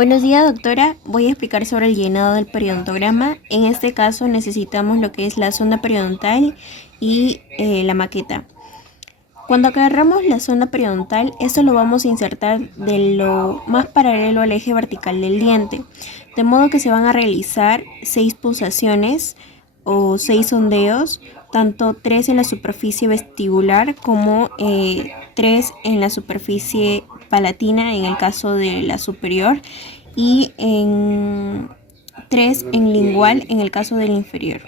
Buenos días, doctora. Voy a explicar sobre el llenado del periodontograma. En este caso necesitamos lo que es la sonda periodontal y la maqueta. Cuando agarramos la sonda periodontal, esto lo vamos a insertar de lo más paralelo al eje vertical del diente, de modo que se van a realizar 6 pulsaciones o 6 sondeos, tanto 3 en la superficie vestibular como 3 en la superficie palatina en el caso de la superior y en 3 en lingual en el caso del inferior.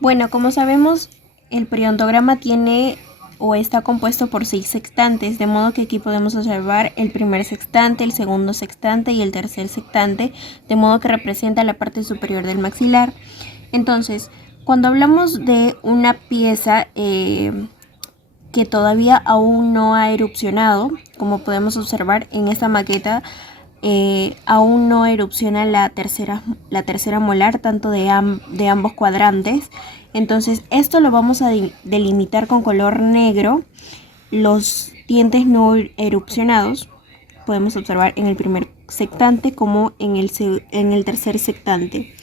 Bueno, como sabemos, el periodontograma tiene o está compuesto por 6 sextantes, de modo que aquí podemos observar el primer sextante, el segundo sextante y el tercer sextante, de modo que representa la parte superior del maxilar. Entonces, cuando hablamos de una pieza que todavía aún no ha erupcionado, como podemos observar en esta maqueta, aún no erupciona la tercera molar, tanto de ambos cuadrantes. Entonces esto lo vamos a delimitar con color negro. Los dientes no erupcionados podemos observar en el primer sectante como en el tercer sectante.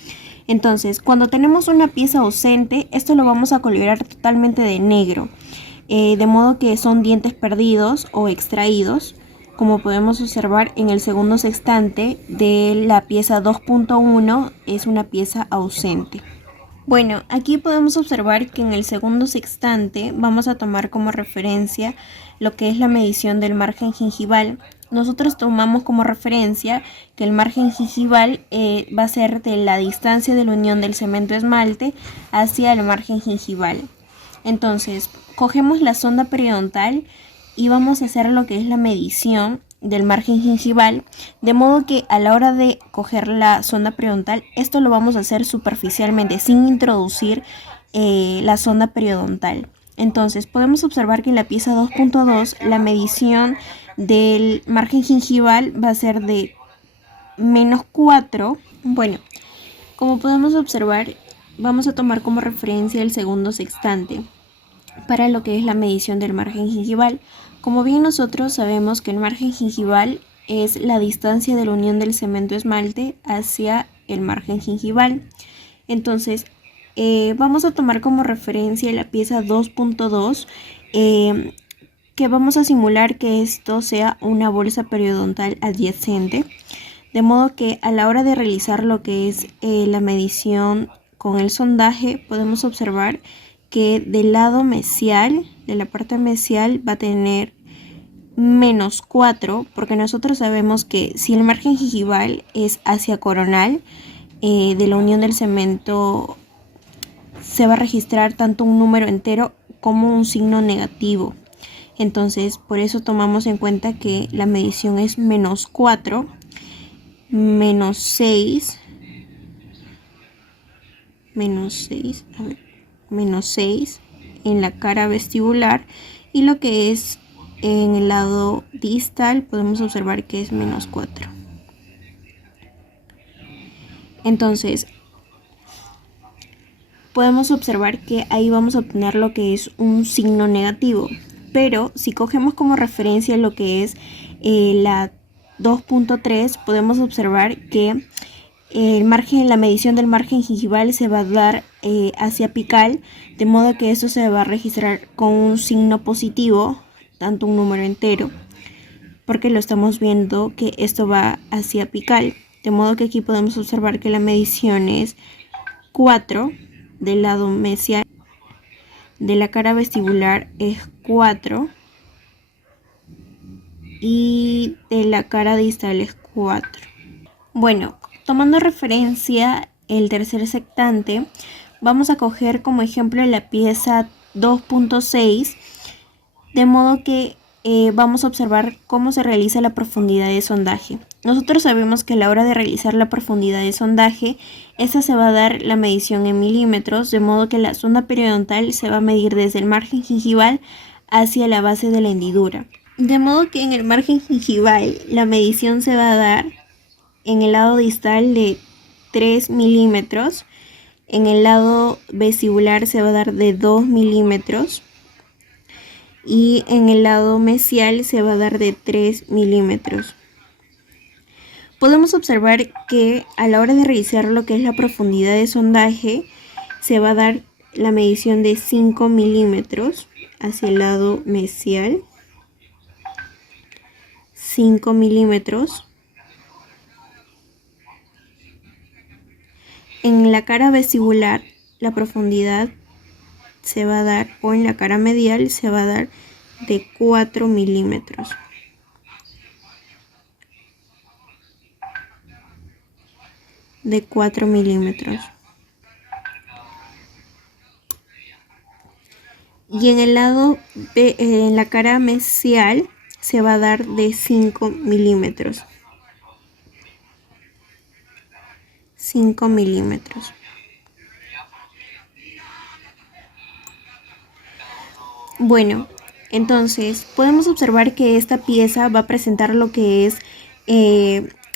Entonces, cuando tenemos una pieza ausente, esto lo vamos a colorear totalmente de negro, de modo que son dientes perdidos o extraídos, como podemos observar en el segundo sextante de la pieza 2.1, es una pieza ausente. Bueno, aquí podemos observar que en el segundo sextante vamos a tomar como referencia lo que es la medición del margen gingival. Nosotros tomamos como referencia que el margen gingival va a ser de la distancia de la unión del cemento esmalte hacia el margen gingival. Entonces, cogemos la sonda periodontal y vamos a hacer lo que es la medición del margen gingival, de modo que a la hora de coger la sonda periodontal, esto lo vamos a hacer superficialmente, sin introducir la sonda periodontal. Entonces podemos observar que en la pieza 2.2 la medición del margen gingival va a ser de -4. Bueno, como podemos observar, vamos a tomar como referencia el segundo sextante para lo que es la medición del margen gingival. Como bien nosotros sabemos que el margen gingival es la distancia de la unión del cemento esmalte hacia el margen gingival. Entonces vamos a tomar como referencia la pieza 2.2, que vamos a simular que esto sea una bolsa periodontal adyacente, de modo que a la hora de realizar lo que es la medición con el sondaje, podemos observar que del lado mesial, de la parte mesial, va a tener -4, porque nosotros sabemos que si el margen gingival es hacia coronal, de la unión del cemento se va a registrar tanto un número entero como un signo negativo. Entonces, por eso tomamos en cuenta que la medición es -4, -6, -6 en la cara vestibular, y lo que es en el lado distal podemos observar que es -4. Entonces podemos observar que ahí vamos a obtener lo que es un signo negativo, pero si cogemos como referencia lo que es la 2.3, podemos observar que la medición del margen gingival se va a dar hacia apical, de modo que esto se va a registrar con un signo positivo, tanto un número entero, porque lo estamos viendo que esto va hacia apical, de modo que aquí podemos observar que la medición es 4 del lado mesial, de la cara vestibular es 4 y de la cara distal es 4. Bueno, tomando referencia el tercer sectante, vamos a coger como ejemplo la pieza 2.6, de modo que vamos a observar cómo se realiza la profundidad de sondaje. Nosotros sabemos que a la hora de realizar la profundidad de sondaje, esta se va a dar la medición en milímetros, de modo que la sonda periodontal se va a medir desde el margen gingival hacia la base de la hendidura. De modo que en el margen gingival la medición se va a dar en el lado distal de 3 milímetros, en el lado vestibular se va a dar de 2 milímetros y en el lado mesial se va a dar de 3 milímetros. Podemos observar que a la hora de realizar lo que es la profundidad de sondaje, se va a dar la medición de 5 milímetros hacia el lado mesial, 5 milímetros. En la cara vestibular, la profundidad se va a dar, o en la cara medial se va a dar de 4 milímetros. De 4 milímetros. Y en el lado en la cara mesial se va a dar de 5 milímetros. 5 milímetros. Bueno, entonces podemos observar que esta pieza va a presentar lo que es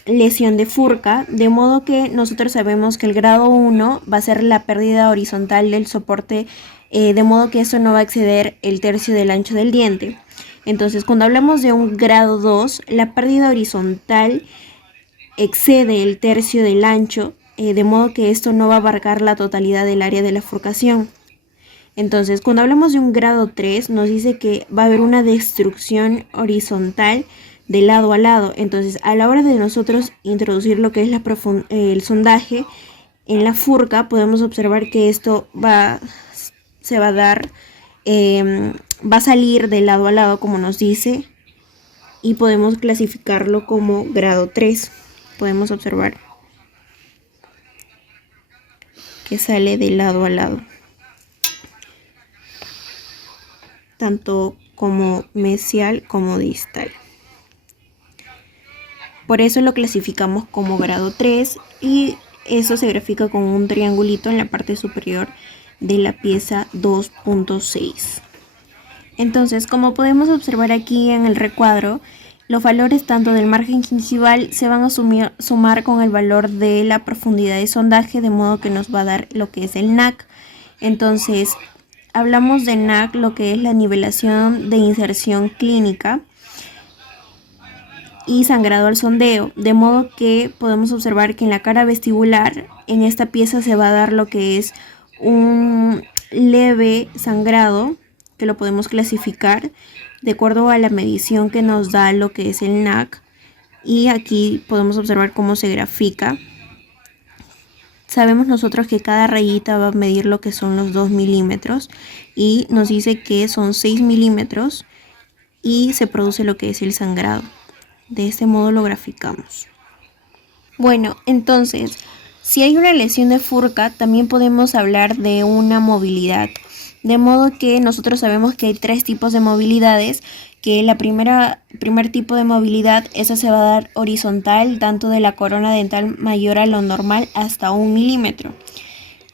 lesión de furca, de modo que nosotros sabemos que el grado 1 va a ser la pérdida horizontal del soporte, de modo que eso no va a exceder el tercio del ancho del diente. Entonces, cuando hablamos de un grado 2, la pérdida horizontal excede el tercio del ancho, de modo que esto no va a abarcar la totalidad del área de la furcación. Entonces, cuando hablamos de un grado 3, nos dice que va a haber una destrucción horizontal de lado a lado. Entonces, a la hora de nosotros introducir lo que es el sondaje en la furca, podemos observar que esto se va a dar, va a salir de lado a lado, como nos dice, y podemos clasificarlo como grado 3. Podemos observar que sale de lado a lado, tanto como mesial como distal. Por eso lo clasificamos como grado 3 y eso se grafica con un triangulito en la parte superior de la pieza 2.6. Entonces, como podemos observar aquí en el recuadro, los valores tanto del margen gingival se van a sumar con el valor de la profundidad de sondaje, de modo que nos va a dar lo que es el NAC. Entonces, hablamos de NAC, lo que es la nivelación de inserción clínica, y sangrado al sondeo, de modo que podemos observar que en la cara vestibular, en esta pieza se va a dar lo que es un leve sangrado, que lo podemos clasificar de acuerdo a la medición que nos da lo que es el NAC, y aquí podemos observar cómo se grafica. Sabemos nosotros que cada rayita va a medir lo que son los 2 milímetros y nos dice que son 6 milímetros y se produce lo que es el sangrado. De este modo lo graficamos. Bueno, entonces, si hay una lesión de furca, también podemos hablar de una movilidad. De modo que nosotros sabemos que hay 3 tipos de movilidades, que la primer tipo de movilidad, esa se va a dar horizontal, tanto de la corona dental mayor a lo normal hasta 1 milímetro.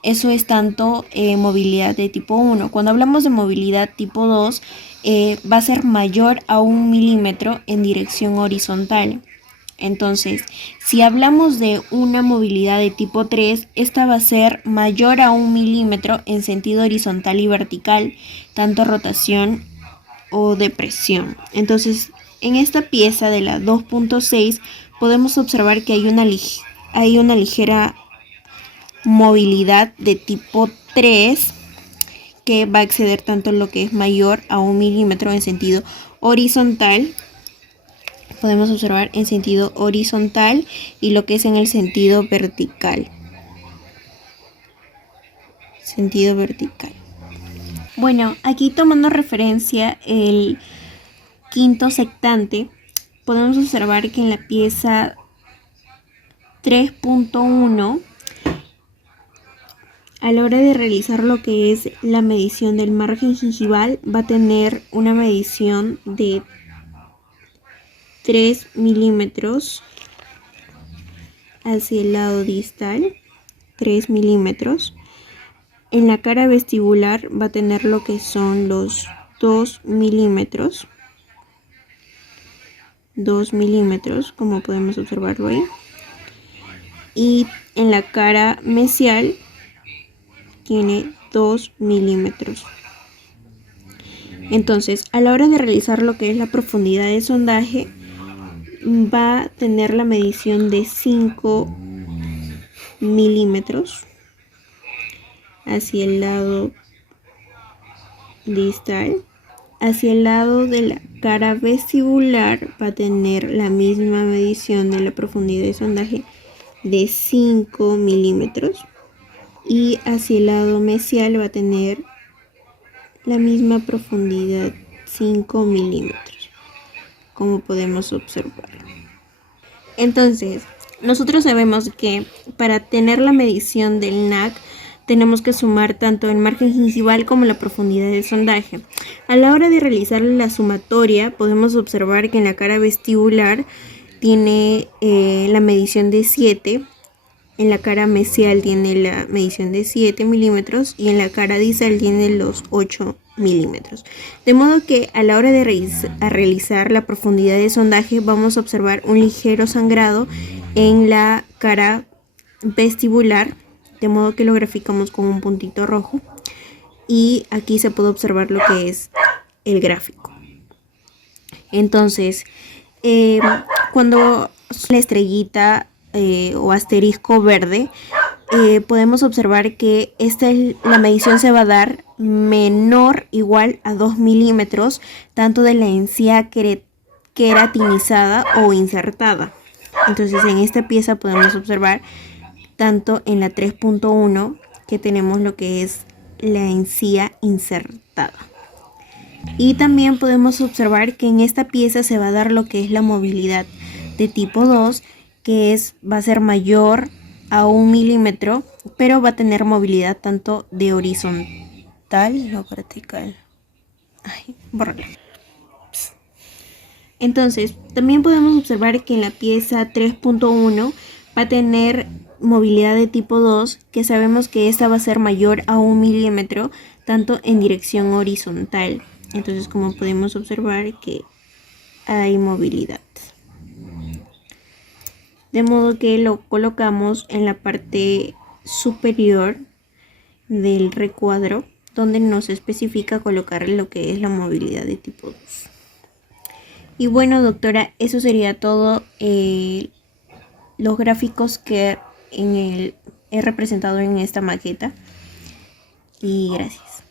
Eso es tanto movilidad de tipo 1. Cuando hablamos de movilidad tipo 2, va a ser mayor a 1 milímetro en dirección horizontal. Entonces, si hablamos de una movilidad de tipo 3, esta va a ser mayor a 1 milímetro en sentido horizontal y vertical, tanto rotación o depresión. Entonces, en esta pieza de la 2.6 podemos observar que hay una ligera movilidad de tipo 3 que va a exceder tanto lo que es mayor a 1 milímetro en sentido horizontal. Podemos observar en sentido horizontal y lo que es en el sentido vertical. Sentido vertical. Bueno, aquí tomando referencia el quinto sectante, podemos observar que en la pieza 3.1, a la hora de realizar lo que es la medición del margen gingival, va a tener una medición de 3 milímetros hacia el lado distal, 3 milímetros. En la cara vestibular va a tener lo que son los 2 milímetros. 2 milímetros, como podemos observarlo ahí. Y en la cara mesial tiene 2 milímetros. Entonces, a la hora de realizar lo que es la profundidad de sondaje, va a tener la medición de 5 milímetros hacia el lado distal. Hacia el lado de la cara vestibular va a tener la misma medición de la profundidad de sondaje de 5 milímetros. Y hacia el lado mesial va a tener la misma profundidad, 5 milímetros, como podemos observar. Entonces, nosotros sabemos que para tener la medición del NAC tenemos que sumar tanto el margen gingival como la profundidad de sondaje. A la hora de realizar la sumatoria, podemos observar que en la cara vestibular tiene la medición de 7, en la cara mesial tiene la medición de 7 milímetros y en la cara distal tiene los 8 milímetros. De modo que a la hora de realizar la profundidad de sondaje vamos a observar un ligero sangrado en la cara vestibular, de modo que lo graficamos con un puntito rojo y aquí se puede observar lo que es el gráfico. Entonces, cuando la estrellita o asterisco verde, podemos observar que la medición se va a dar menor o igual a 2 milímetros, tanto de la encía queratinizada o insertada. Entonces en esta pieza podemos observar tanto en la 3.1 que tenemos lo que es la encía insertada. Y también podemos observar que en esta pieza se va a dar lo que es la movilidad de tipo 2, que va a ser mayor a 1 milímetro, pero va a tener movilidad tanto de horizontal o vertical. Bórralo. Entonces, también podemos observar que en la pieza 3.1 va a tener movilidad de tipo 2, que sabemos que esta va a ser mayor a 1 milímetro, tanto en dirección horizontal. Entonces, como podemos observar que hay movilidad. De modo que lo colocamos en la parte superior del recuadro, donde nos especifica colocar lo que es la movilidad de tipo 2. Y bueno, doctora, eso sería todo. Los gráficos que he representado en esta maqueta. Y gracias.